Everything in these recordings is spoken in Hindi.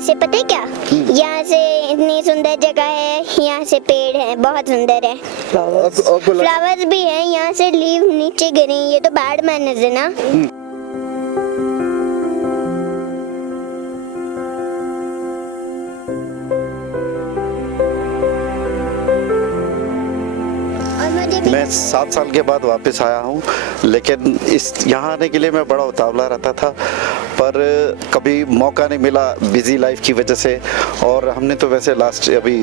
यहाँ से पता है क्या, यहाँ से इतनी सुंदर जगह है, यहाँ से पेड़ है, बहुत सुंदर है, फ्लावर्स भी है, यहाँ से लीव नीचे गिरी, ये तो बैड मैनर्स है ना। मैं 7 साल के बाद वापस आया हूँ, लेकिन इस यहाँ आने के लिए मैं बड़ा उतावला रहता था, पर कभी मौका नहीं मिला बिजी लाइफ की वजह से। और हमने तो वैसे लास्ट अभी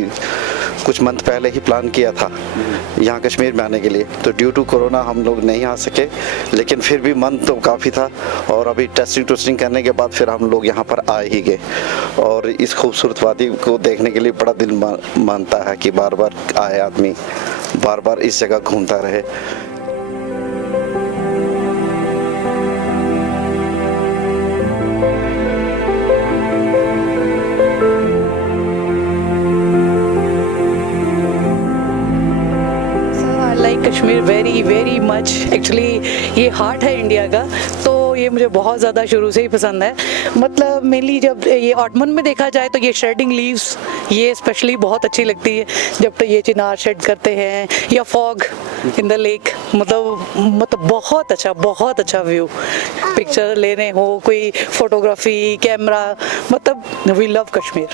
कुछ मंथ पहले ही प्लान किया था यहाँ कश्मीर में आने के लिए, तो ड्यू टू कोरोना हम लोग नहीं आ सके, लेकिन फिर भी मन तो काफ़ी था। और अभी टेस्टिंग करने के बाद फिर हम लोग यहाँ पर आए ही गए, और इस खूबसूरत वादी को देखने के लिए बड़ा दिल मानता है कि बार बार आए आदमी, बार बार इस जगह घूमता रहे। Like Kashmir very very much. Actually ये हार्ट है इंडिया का, तो ये मुझे बहुत ज़्यादा शुरू से ही पसंद है। मतलब मेनली जब ये ऑटमन में देखा जाए तो ये शेडिंग लीव्स ये स्पेशली बहुत अच्छी लगती है, जब तो ये चिनार शेड करते हैं, या फॉग इन द लेक, मतलब बहुत अच्छा व्यू। पिक्चर लेने हो, कोई फोटोग्राफी, कैमरा, मतलब वी लव कश्मीर।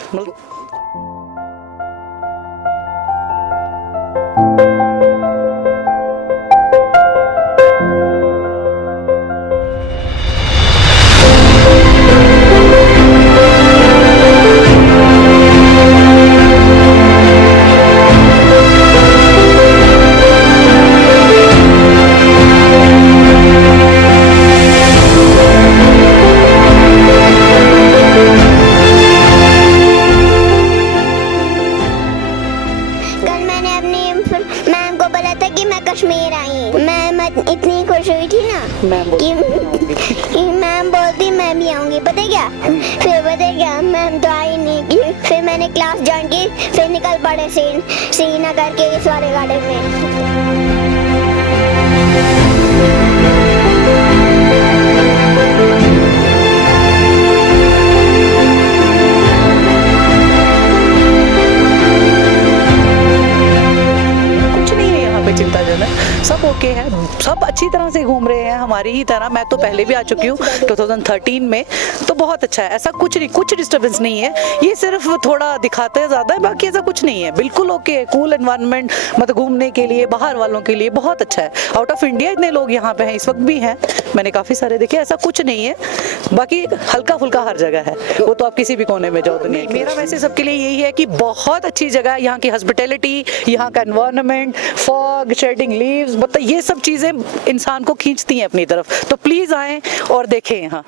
कश्मीर आई, मैं इतनी खुश हुई थी ना कि मैम बोलती मैं भी आऊंगी, पता है क्या, फिर पता है क्या, मैम तो आई नहीं, फिर मैंने क्लास ज्वाइन की, फिर निकल पड़े श्रीनगर के इस वाले गार्डन में। सब ओके है, सब अच्छी तरह से घूम रहे हैं हमारी ही तरह। मैं तो पहले भी आ चुकी हूँ 2013 में, तो बहुत अच्छा है, ऐसा कुछ नहीं, कुछ डिस्टर्बेंस नहीं है। ये सिर्फ थोड़ा दिखाते हैं ज़्यादा है, बाकी ऐसा कुछ नहीं है, बिल्कुल ओके है। कूल एनवायरनमेंट, मतलब घूमने के लिए बाहर वालों के लिए बहुत अच्छा है। आउट ऑफ इंडिया इतने लोग यहाँ पे हैं, इस वक्त भी हैं, मैंने काफ़ी सारे देखे, ऐसा कुछ नहीं है। बाकी हल्का फुल्का हर जगह है, वो तो आप किसी भी कोने में जाओ दुनिया की। मेरा वैसे सबके लिए यही है कि बहुत अच्छी जगह है, यहाँ की हॉस्पिटैलिटी, यहाँ का एनवायरनमेंट, फॉग, शेडिंग लीव्स, मतलब ये सब चीज़ें इंसान को खींचती हैं अपनी तरफ। तो प्लीज़ आएँ और देखें यहाँ।